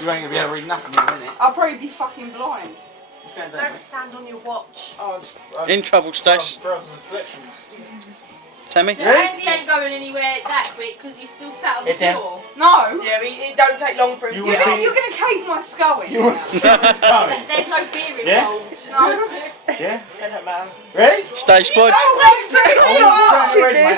You ain't gonna be able to read nothing in a minute. I'll probably be fucking blind. Don't stand on your watch. In trouble, Stace. Tammy? No, Andy ain't going anywhere that quick because he's still sat on the floor. No. Yeah, it don't take long for him to You're gonna cave my skull in. There's no beer involved. No. Yeah? Yeah, man. Ready? Stage Fudge. Don't do it too hard.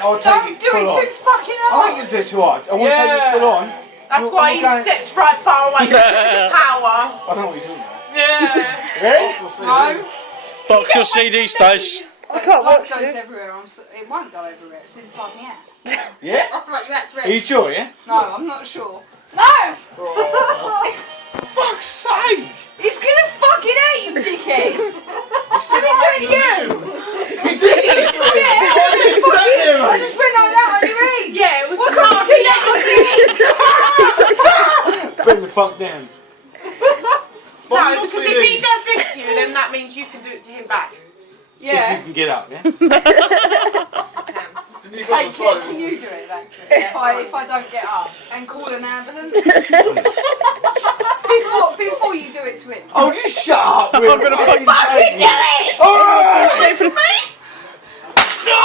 I'll take Don't it do full it on. too fucking I hard. ain't gonna do it too hard. I want to take it full on. That's why he stepped right far away. Power. I don't know what you're talking about. Yeah. Ready? No. Box your CD, Stace. I can't watch this. It goes everywhere. It won't go everywhere. It's inside me out. Yeah? That's right, you had to Are you sure, yeah? No, I'm not sure. No! Fuck's sake! He's gonna fucking hurt you, dickhead! Let me do it to you! He did it! I just went like that on your head! Yeah, it was What Bring the fuck down. No, because if he does this to you, then that means you can do it to him back. If Yeah. you can get up, yeah? Hey, can you do it, actually? If I don't get up and call an ambulance? before you do it to him. Oh, just shut up! I'm gonna fucking take do it! Alright! Shit for the... No!